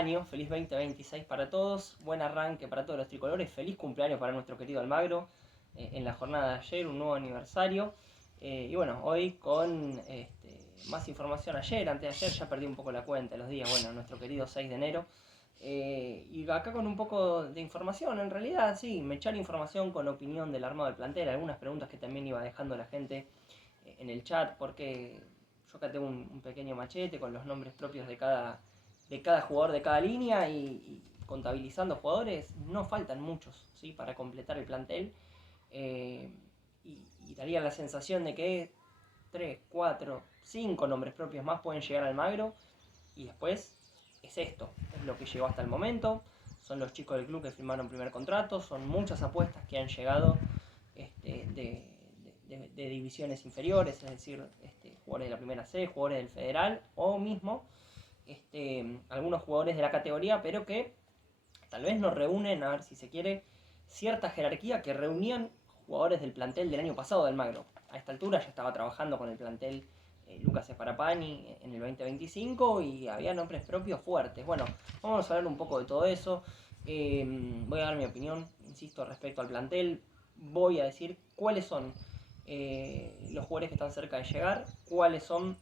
año, feliz 2026 para todos, buen arranque para todos los tricolores, feliz cumpleaños para nuestro querido Almagro en la jornada de ayer, un nuevo aniversario. Y bueno, hoy con más información antes de ayer ya perdí un poco la cuenta de los días, bueno, nuestro querido 6 de enero. Y acá con un poco de información, en realidad, sí, me echar información con opinión del armado del plantel, algunas preguntas que también iba dejando la gente en el chat, porque yo acá tengo un pequeño machete con los nombres propios de cada jugador de cada línea y contabilizando jugadores, no faltan muchos, ¿sí?, para completar el plantel. Y daría la sensación de que 3, 4, 5 nombres propios más pueden llegar al Magro. Y después es esto, es lo que llegó hasta el momento. Son los chicos del club que firmaron primer contrato, son muchas apuestas que han llegado de divisiones inferiores, es decir, jugadores de la primera C, jugadores del Federal o mismo algunos jugadores de la categoría, pero que tal vez no reúnen, a ver si se quiere, cierta jerarquía que reunían jugadores del plantel del año pasado del Magro. A esta altura ya estaba trabajando con el plantel Lucas Sparapani en el 2025 y había nombres propios fuertes. Bueno, vamos a hablar un poco de todo eso. Voy a dar mi opinión, insisto, respecto al plantel. Voy a decir cuáles son los jugadores que están cerca de llegar, cuáles son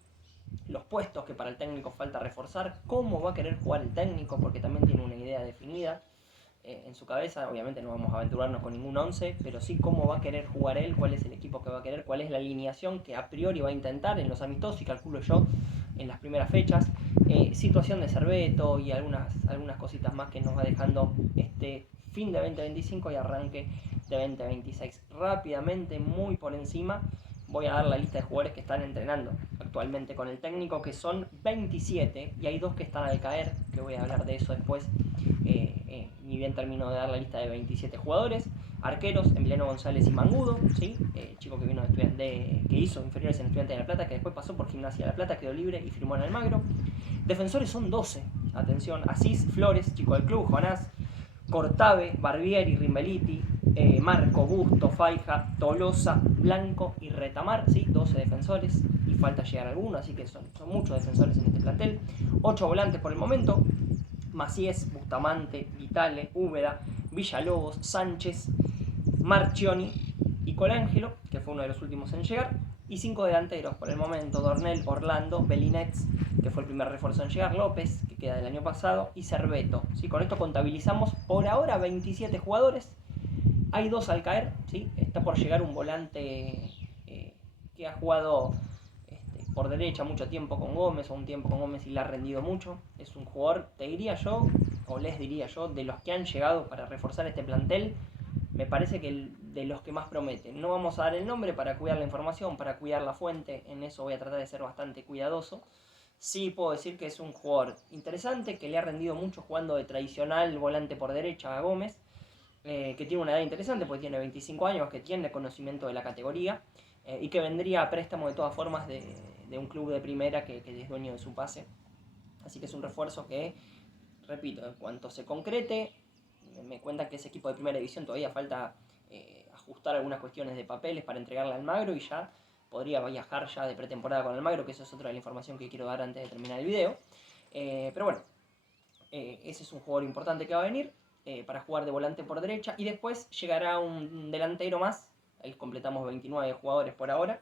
los puestos que para el técnico falta reforzar, cómo va a querer jugar el técnico, porque también tiene una idea definida en su cabeza. Obviamente no vamos a aventurarnos con ningún 11, pero sí cómo va a querer jugar él, cuál es el equipo que va a querer, cuál es la alineación que a priori va a intentar en los amistosos y calculo yo en las primeras fechas, situación de Cerveto y algunas cositas más que nos va dejando este fin de 2025 y arranque de 2026. Rápidamente, muy por encima, voy a dar la lista de jugadores que están entrenando actualmente con el técnico, que son 27 y hay 2 que están al caer, que voy a hablar de eso después. Ni bien termino de dar la lista de 27 jugadores. Arqueros, Emiliano González y Mangudo, ¿sí? Chico que vino que hizo inferiores en Estudiantes de La Plata, que después pasó por Gimnasia de La Plata, quedó libre y firmó en Almagro. Defensores son 12, atención, Asís Flores, chico del club, Jonás, Cortave, Barbieri, Rimbeliti, Marco, Busto, Faija, Tolosa, Blanco y Retamar, ¿sí? 12 defensores y falta llegar alguno, así que son muchos defensores en este plantel. 8 volantes por el momento: Macías, Bustamante, Vitale, Úbeda, Villalobos, Sánchez, Marchioni y Colangelo, que fue uno de los últimos en llegar. Y 5 delanteros por el momento: Dornel, Orlando, Belinets, que fue el primer refuerzo en llegar, López, que queda del año pasado, y Cerveto, ¿sí? Con esto contabilizamos por ahora 27 jugadores. Hay 2 al caer, ¿sí? Está por llegar un volante que ha jugado por derecha mucho tiempo con Gómez, o un tiempo con Gómez, y le ha rendido mucho. Es un jugador, te diría yo, o les diría yo, de los que han llegado para reforzar este plantel, me parece que de los que más prometen. No vamos a dar el nombre para cuidar la información, para cuidar la fuente, en eso voy a tratar de ser bastante cuidadoso. Sí puedo decir que es un jugador interesante, que le ha rendido mucho jugando de tradicional volante por derecha a Gómez, que tiene una edad interesante, porque tiene 25 años, que tiene conocimiento de la categoría, y que vendría a préstamo de todas formas de un club de primera que es dueño de su pase. Así que es un refuerzo que, repito, en cuanto se concrete, me cuentan que ese equipo de primera división todavía falta ajustar algunas cuestiones de papeles para entregarle al Magro, y ya podría viajar ya de pretemporada con el Magro, que eso es otra de la información que quiero dar antes de terminar el video. Pero bueno, ese es un jugador importante que va a venir para jugar de volante por derecha, y después llegará un delantero más. Ahí completamos 29 jugadores por ahora.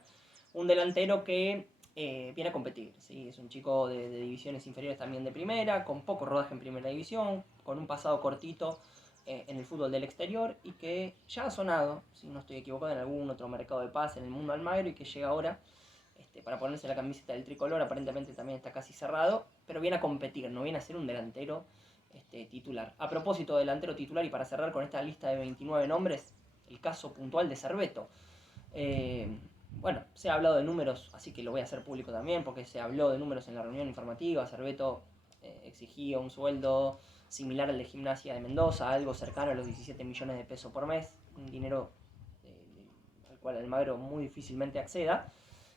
Un delantero que viene a competir, ¿sí? Es un chico de divisiones inferiores también de primera, con poco rodaje en primera división, con un pasado cortito en el fútbol del exterior, y que ya ha sonado, si no estoy equivocado, en algún otro mercado de pase en el mundo Almagro, y que llega ahora para ponerse la camiseta del tricolor. Aparentemente también está casi cerrado, pero viene a competir, no viene a ser un delantero titular. A propósito de delantero titular, y para cerrar con esta lista de 29 nombres, el caso puntual de Cerveto. Bueno, se ha hablado de números, así que lo voy a hacer público también, porque se habló de números en la reunión informativa. Cerveto exigía un sueldo similar al de Gimnasia de Mendoza, algo cercano a los 17 millones de pesos por mes, un dinero al cual Almagro muy difícilmente acceda.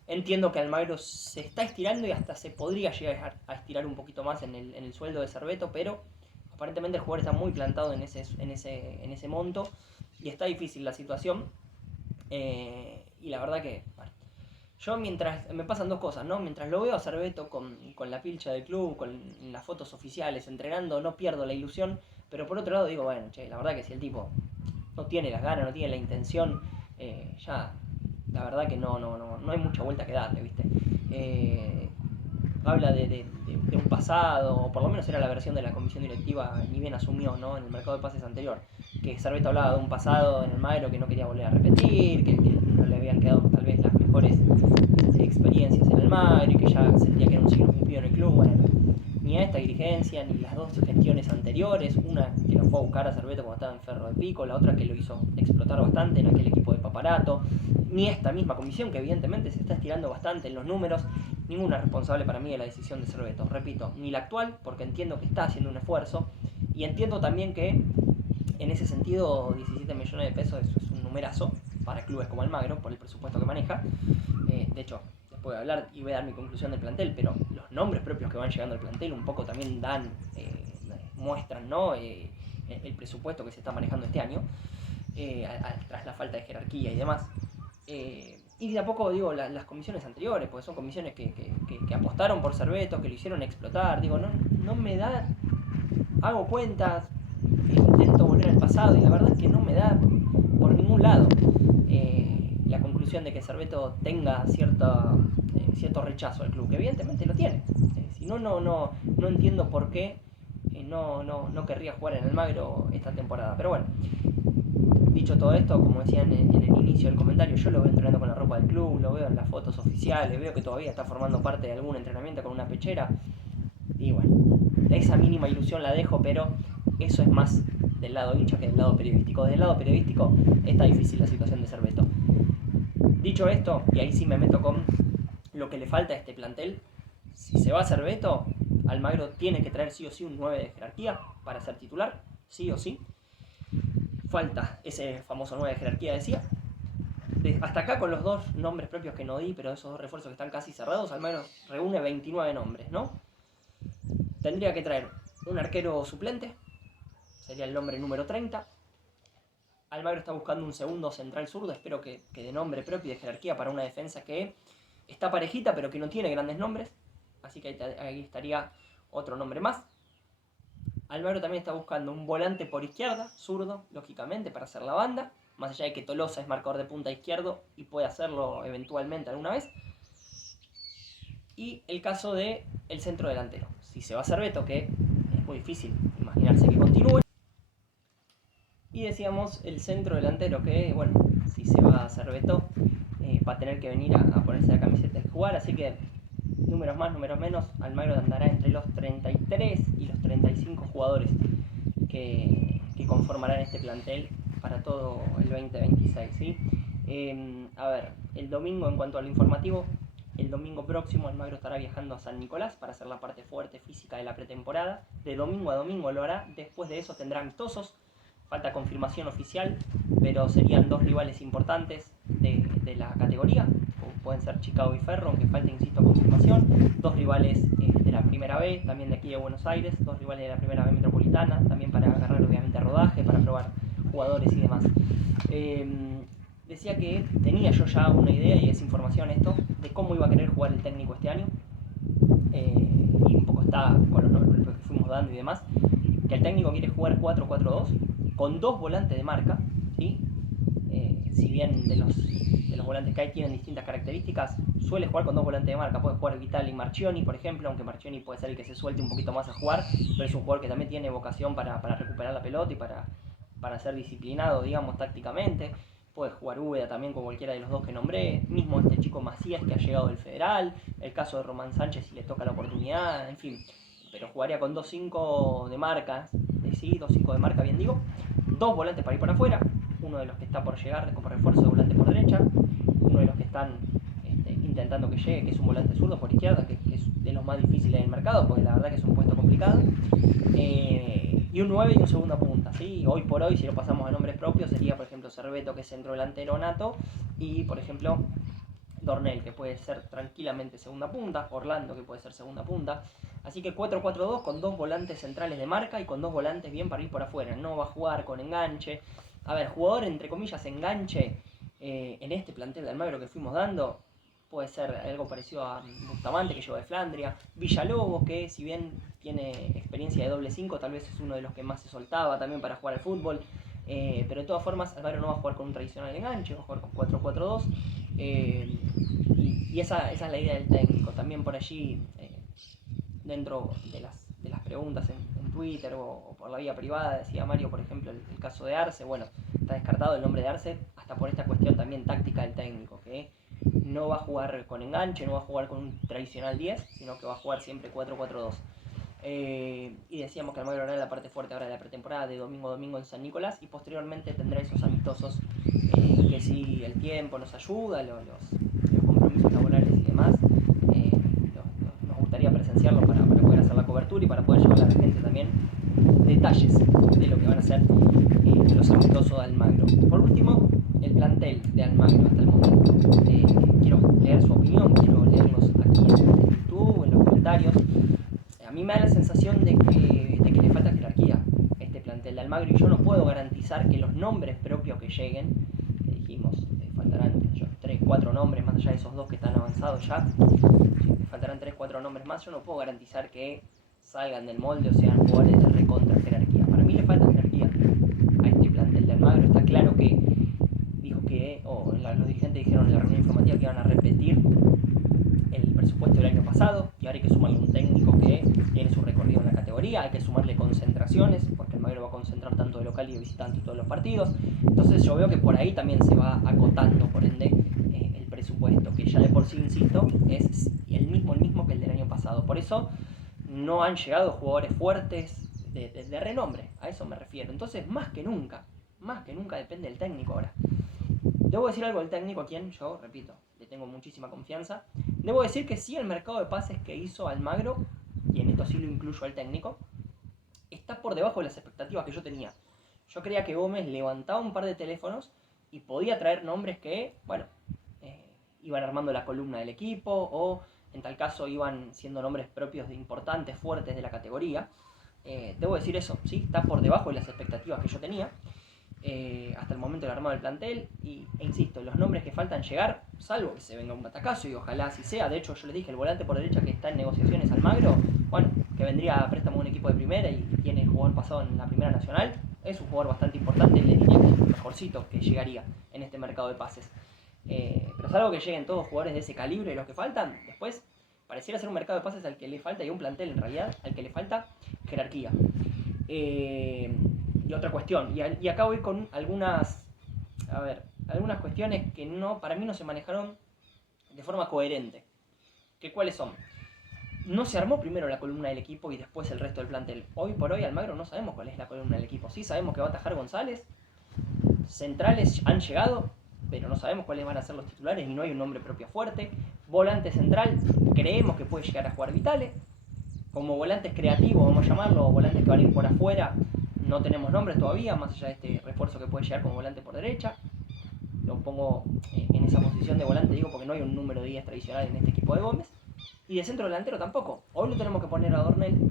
Entiendo que Almagro se está estirando y hasta se podría llegar a estirar un poquito más en el sueldo de Cerveto, pero aparentemente el jugador está muy plantado en ese monto y está difícil la situación. Y la verdad que, bueno, Yo mientras, me pasan dos cosas, ¿no? Mientras lo veo a Cerveto con la pilcha del club, con las fotos oficiales, entrenando, no pierdo la ilusión, pero por otro lado digo, bueno, che, la verdad que si el tipo no tiene las ganas, no tiene la intención, ya, la verdad que no hay mucha vuelta que darle, ¿viste? Eh, habla de un pasado, o por lo menos era la versión de la comisión directiva, ni bien asumió, ¿no? En el mercado de pases anterior, que Cerveto hablaba de un pasado en el Magro que no quería volver a repetir, que no le habían quedado tal vez las mejores experiencias en el Magro y que ya sentía que era un ciclo cumplido en el club. Bueno, ni a esta dirigencia, ni las dos gestiones anteriores, una que lo fue a buscar a Cerveto cuando estaba en Ferro de Pico, la otra que lo hizo explotar bastante en aquel equipo de Paparato, ni esta misma comisión que evidentemente se está estirando bastante en los números, ninguna responsable para mí de la decisión de Cerveto. Repito, ni la actual, porque entiendo que está haciendo un esfuerzo, y entiendo también que en ese sentido 17 millones de pesos es un numerazo para clubes como Almagro, por el presupuesto que maneja. De hecho, después de hablar y voy a dar mi conclusión del plantel, pero los nombres propios que van llegando al plantel un poco también muestran, ¿no? El presupuesto que se está manejando este año, tras la falta de jerarquía y demás. Y de a poco, digo, las comisiones anteriores, porque son comisiones que apostaron por Cerveto, que lo hicieron explotar, digo, no me da, hago cuentas, intento volver al pasado y la verdad es que no me da por ningún lado la conclusión de que Cerveto tenga cierto rechazo al club, que evidentemente lo tiene. Si no entiendo por qué no querría jugar en Almagro esta temporada. Pero bueno, dicho todo esto, como decían en el inicio del comentario, yo lo veo entrenando con la ropa del club, lo veo en las fotos oficiales, veo que todavía está formando parte de algún entrenamiento con una pechera. Y bueno, esa mínima ilusión la dejo, pero eso es más del lado hincha que del lado periodístico. Del lado periodístico está difícil la situación de Cerveto. Dicho esto, y ahí sí me meto con lo que le falta a este plantel, si se va a Cerveto, Almagro tiene que traer sí o sí un 9 de jerarquía para ser titular, sí o sí. Falta ese famoso 9 de jerarquía, decía. Hasta acá con los dos nombres propios que no di, pero esos dos refuerzos que están casi cerrados, Almagro reúne 29 nombres, ¿no? Tendría que traer un arquero suplente, sería el nombre número 30. Almagro está buscando un segundo central zurdo, espero que de nombre propio y de jerarquía para una defensa que está parejita pero que no tiene grandes nombres, así que ahí estaría otro nombre más. Almagro también está buscando un volante por izquierda, zurdo, lógicamente, para hacer la banda, más allá de que Tolosa es marcador de punta izquierdo y puede hacerlo eventualmente alguna vez. Y el caso del centro delantero. Si se va a Cerveto, que es muy difícil imaginarse que continúe. Y decíamos el centro delantero, que bueno, si se va a Cerveto, va a tener que venir a ponerse la camiseta y jugar, así que números más, números menos, Almagro andará entre los 33 y los 35 jugadores que conformarán este plantel para todo el 2026, ¿sí? A ver, el domingo en cuanto al informativo, el domingo próximo Almagro estará viajando a San Nicolás para hacer la parte fuerte física de la pretemporada. De domingo a domingo lo hará, después de eso tendrá amistosos. Falta confirmación oficial, pero serían dos rivales importantes de la categoría, pueden ser Chicago y Ferro, aunque falta, insisto, confirmación. Dos rivales de la primera B, también de aquí de Buenos Aires, dos rivales de la primera B metropolitana, también para agarrar obviamente rodaje, para probar jugadores y demás. Decía que tenía yo ya una idea, y es información esto, de cómo iba a querer jugar el técnico este año, y un poco está con los nombres que fuimos dando y demás, que el técnico quiere jugar 4-4-2 con dos volantes de marca, ¿sí? Si bien de los volantes que hay tienen distintas características, suele jugar con dos volantes de marca. Puede jugar Vitali y Marchioni, por ejemplo, aunque Marchioni puede ser el que se suelte un poquito más a jugar, pero es un jugador que también tiene vocación para recuperar la pelota y para ser disciplinado, digamos, tácticamente. Puede jugar Úbeda también con cualquiera de los dos que nombré, mismo este chico Macías que ha llegado del Federal, el caso de Román Sánchez si le toca la oportunidad, en fin, pero jugaría con 2-5 de marca, sí, 2-5 de marca, bien digo, dos volantes para ir por afuera, uno de los que está por llegar como refuerzo de volante por derecha, uno de los que están intentando que llegue, que es un volante zurdo por izquierda, que es de los más difíciles del mercado, porque la verdad que es un puesto complicado, y un 9 y un segunda punta, ¿sí? Hoy por hoy, si lo pasamos a nombres propios, sería por ejemplo Cerveto, que es centro delantero nato, y por ejemplo Dornel, que puede ser tranquilamente segunda punta, Orlando, que puede ser segunda punta. Así que 4-4-2 con dos volantes centrales de marca y con dos volantes bien para ir por afuera. No va a jugar con enganche. A ver, jugador entre comillas enganche en este plantel de Almagro que fuimos dando, puede ser algo parecido a Bustamante, que llegó de Flandria. Villalobos, que si bien tiene experiencia de doble 5, tal vez es uno de los que más se soltaba también para jugar al fútbol. Pero de todas formas, Almagro no va a jugar con un tradicional enganche, va a jugar con 4-4-2. Y esa es la idea del técnico. También por allí, dentro de las preguntas en Twitter o por la vía privada, decía Mario, por ejemplo, el caso de Arce. Bueno, está descartado el nombre de Arce hasta por esta cuestión también táctica del técnico, que no va a jugar con enganche, no va a jugar con un tradicional 10, sino que va a jugar siempre 4-4-2. Y decíamos que Almagro hará la parte fuerte ahora de la pretemporada de domingo a domingo en San Nicolás, y posteriormente tendrá esos amistosos que si el tiempo nos ayuda, los compromisos laborales y demás, nos gustaría presenciarlo para poder hacer la cobertura y para poder llevar a la gente también detalles de lo que van a ser los amistosos de Almagro. Por último, el plantel de Almagro hasta el momento. Quiero leer su opinión, quiero leerlos aquí en YouTube, en los comentarios. A mí me da la sensación de que le falta jerarquía a este plantel de Almagro, y yo no puedo garantizar que los nombres propios que lleguen, que dijimos, faltarán 3, 4 nombres más allá de esos 2 que están avanzados ya, faltarán 3, 4 nombres más. Yo no puedo garantizar que salgan del molde o sean jugadores de recontra jerarquía. Para mí le falta jerarquía a este plantel de Almagro. Está claro que dijo que, los dirigentes dijeron en la reunión informativa que iban a repetir el presupuesto del año pasado, y ahora hay que sumarle un técnico que tiene su recorrido en la categoría, hay que sumarle concentraciones, porque Almagro va a concentrar tanto de local y de visitante todos los partidos. Entonces yo veo que por ahí también se va acotando, por ende, el presupuesto, que ya de por sí, insisto, es el mismo que el del año pasado. Por eso no han llegado jugadores fuertes de renombre, a eso me refiero. Entonces, más que nunca depende del técnico ahora. Debo decir algo del técnico, a quien yo, repito, le tengo muchísima confianza. Debo decir que sí, el mercado de pases que hizo Almagro, y en esto sí lo incluyo al técnico, está por debajo de las expectativas que yo tenía. Yo creía que Gómez levantaba un par de teléfonos y podía traer nombres que, bueno, iban armando la columna del equipo, o en tal caso iban siendo nombres propios de importantes, fuertes de la categoría. Debo decir eso, sí, está por debajo de las expectativas que yo tenía. Hasta el momento del armado del plantel, e insisto, los nombres que faltan llegar, salvo que se venga un batacazo, y ojalá así sea. De hecho, yo les dije, el volante por derecha que está en negociaciones Almagro, bueno, que vendría a préstamo de un equipo de primera y tiene jugador pasado en la primera nacional, es un jugador bastante importante, le diría que es el mejorcito que llegaría en este mercado de pases. Pero salvo que lleguen todos jugadores de ese calibre, los que faltan, después pareciera ser un mercado de pases al que le falta, y un plantel en realidad al que le falta jerarquía. Y otra cuestión, y acá voy con algunas cuestiones que para mí no se manejaron de forma coherente. ¿Cuáles son? No se armó primero la columna del equipo y después el resto del plantel. Hoy por hoy Almagro no sabemos cuál es la columna del equipo. Sí sabemos que va a atajar González, centrales han llegado, pero no sabemos cuáles van a ser los titulares y no hay un nombre propio fuerte. Volante central, creemos que puede llegar a jugar Vitale. Como volantes creativos, vamos a llamarlo, o volantes que van a ir por afuera, no tenemos nombres todavía, más allá de este refuerzo que puede llegar como volante por derecha. Lo pongo en esa posición de volante, digo, porque no hay un número 10 tradicional en este equipo de Gómez. Y de centro delantero tampoco. Hoy lo tenemos que poner a Dornel,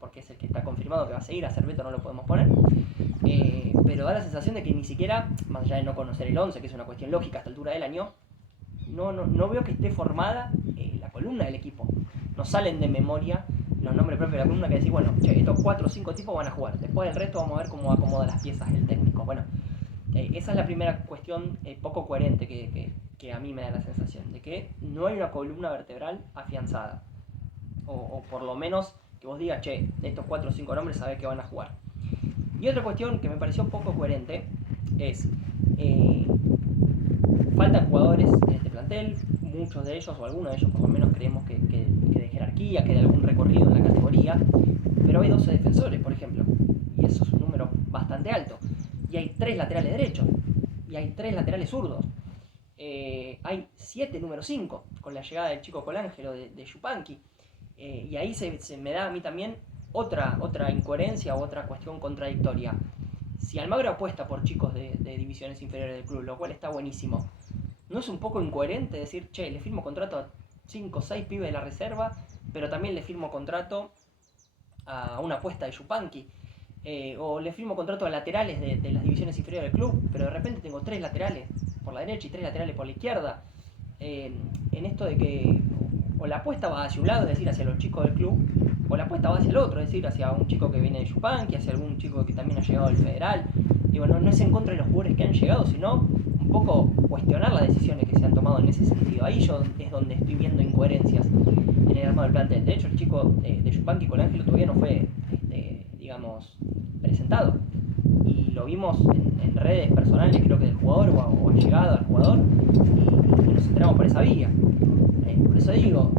porque es el que está confirmado que va a seguir. A Cerveto no lo podemos poner. Pero da la sensación de que ni siquiera, más allá de no conocer el 11, que es una cuestión lógica a esta altura del año, no veo que esté formada la columna del equipo. No salen de memoria los nombres propios de la columna, que decir, bueno, estos 4 o 5 tipos van a jugar. Después del resto vamos a ver cómo acomoda las piezas el técnico. Bueno, esa es la primera cuestión poco coherente que a mí me da la sensación, de que no hay una columna vertebral afianzada. O por lo menos que vos digas, de estos 4 o 5 nombres sabés que van a jugar. Y otra cuestión que me pareció poco coherente es, faltan jugadores en este plantel, muchos de ellos, o algunos de ellos por lo menos creemos que de jerarquía, que de algún recorrido en la categoría, pero hay 12 defensores, por ejemplo, y eso es un número bastante alto. Y hay 3 laterales derechos, y hay 3 laterales zurdos. Hay 7 número 5, con la llegada del chico Colangelo de Yupanqui. Y ahí se me da a mí también otra incoherencia o otra cuestión contradictoria. Si Almagro apuesta por chicos de divisiones inferiores del club, lo cual está buenísimo, ¿no es un poco incoherente decir, le firmo contrato a 5 o 6 pibes de la reserva, pero también le firmo contrato a una apuesta de Yupanqui? O le firmo contrato a laterales de las divisiones inferiores del club, pero de repente tengo 3 laterales por la derecha y 3 laterales por la izquierda. en esto de que o la apuesta va hacia un lado, es decir, hacia los chicos del club, o la apuesta va hacia el otro, es decir, hacia un chico que viene de Yupanqui, hacia algún chico que también ha llegado del Federal. Digo, no es en contra de los jugadores que han llegado, sino un poco cuestionar las decisiones que se han tomado en ese sentido. Ahí yo es donde estoy viendo incoherencias en el armado del plantel. De hecho, el chico de Yupanqui con Ángel todavía no fue, digamos, presentado. Y lo vimos en redes personales, creo que del jugador o llegado al jugador, y nos enteramos por esa vía. Por eso digo,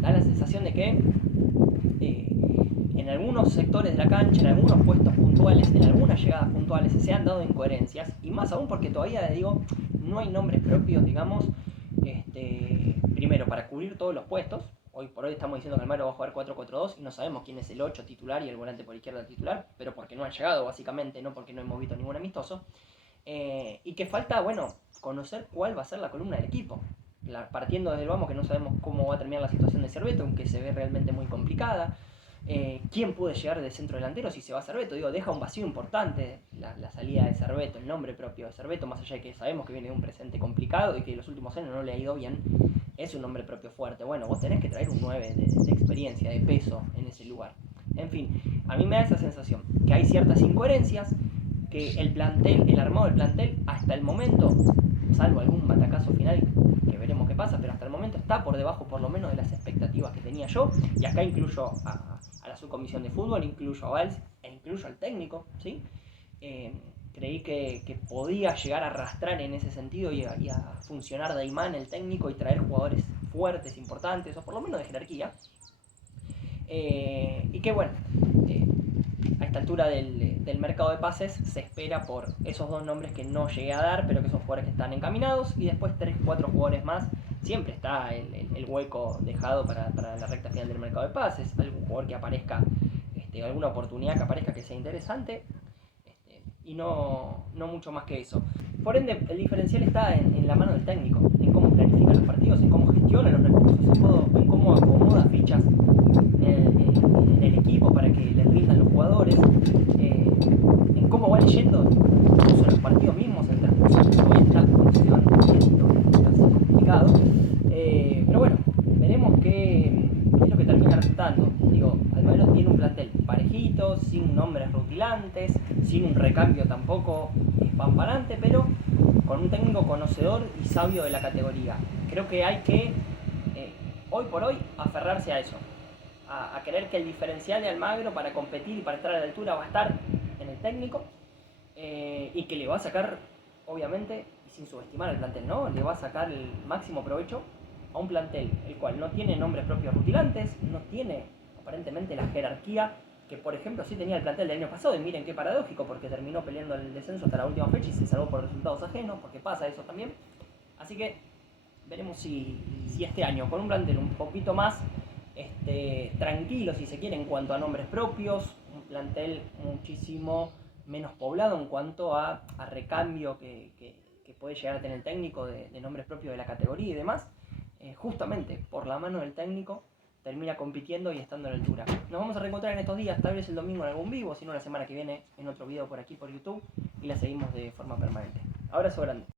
da la sensación de que en algunos sectores de la cancha, en algunos puestos puntuales, en algunas llegadas puntuales se han dado incoherencias, y más aún porque todavía, digo, no hay nombres propios, digamos, primero para cubrir todos los puestos. Hoy por hoy estamos diciendo que Almagro va a jugar 4-4-2 y no sabemos quién es el 8 titular y el volante por izquierda titular, pero porque no han llegado básicamente, no porque no hemos visto ningún amistoso. Y que falta, bueno, conocer cuál va a ser la columna del equipo. Partiendo desde el vamos que no sabemos cómo va a terminar la situación de Cerveto, aunque se ve realmente muy complicada. ¿Quién puede llegar de centro delantero si se va Cerveto? Digo, deja un vacío importante la salida de Cerveto, el nombre propio de Cerveto, más allá de que sabemos que viene de un presente complicado y que en los últimos años no le ha ido bien, es un nombre propio fuerte. Bueno, vos tenés que traer un 9 de experiencia, de peso en ese lugar. En fin, a mí me da esa sensación, que hay ciertas incoherencias, que el plantel, el armado del plantel, hasta el momento, salvo algún batacazo final, que veremos qué pasa, pero hasta el momento está por debajo por lo menos de las expectativas que tenía yo, y acá incluyo a la subcomisión de fútbol, incluyo a Valls e incluyo al técnico, ¿sí? Creí que podía llegar a arrastrar en ese sentido y a funcionar de imán el técnico y traer jugadores fuertes, importantes, o por lo menos de jerarquía. Y que bueno, a esta altura del mercado de pases se espera por esos dos nombres que no llegué a dar, pero que son jugadores que están encaminados, y después 3-4 jugadores más. Siempre está el hueco dejado para la recta final del mercado de pases, algún jugador que aparezca, alguna oportunidad que aparezca que sea interesante, y no mucho más que eso. Por ende, el diferencial está en la mano del técnico, en cómo planifica los partidos, en cómo gestiona los recursos, en cómo acomoda fichas en el equipo para que les rindan los jugadores, en cómo va leyendo incluso los partidos mismos, el transcurso de esta función, casi complicado. Pero bueno, veremos qué es lo que termina resultando. Digo, Almagro tiene un plantel parejito, sin nombres rutilantes, sin un recambio tampoco espampanante, pero con un técnico conocedor y sabio de la categoría. Creo que hay que, hoy por hoy, aferrarse a eso, a creer que el diferencial de Almagro para competir y para estar a la altura va a estar en el técnico, y que le va a sacar, obviamente, y sin subestimar al plantel, ¿no? Le va a sacar el máximo provecho a un plantel el cual no tiene nombres propios rutilantes, no tiene aparentemente la jerarquía que, por ejemplo, sí tenía el plantel del año pasado, y miren qué paradójico, porque terminó peleando el descenso hasta la última fecha y se salvó por resultados ajenos, porque pasa eso también. Así que veremos si este año, con un plantel un poquito más tranquilo, si se quiere, en cuanto a nombres propios, un plantel muchísimo menos poblado en cuanto a recambio que puede llegar a tener el técnico de nombres propios de la categoría y demás, justamente por la mano del técnico termina compitiendo y estando a la altura. Nos vamos a reencontrar en estos días, tal vez el domingo en algún vivo, si no la semana que viene en otro video por aquí por YouTube, y la seguimos de forma permanente. Abrazo grande.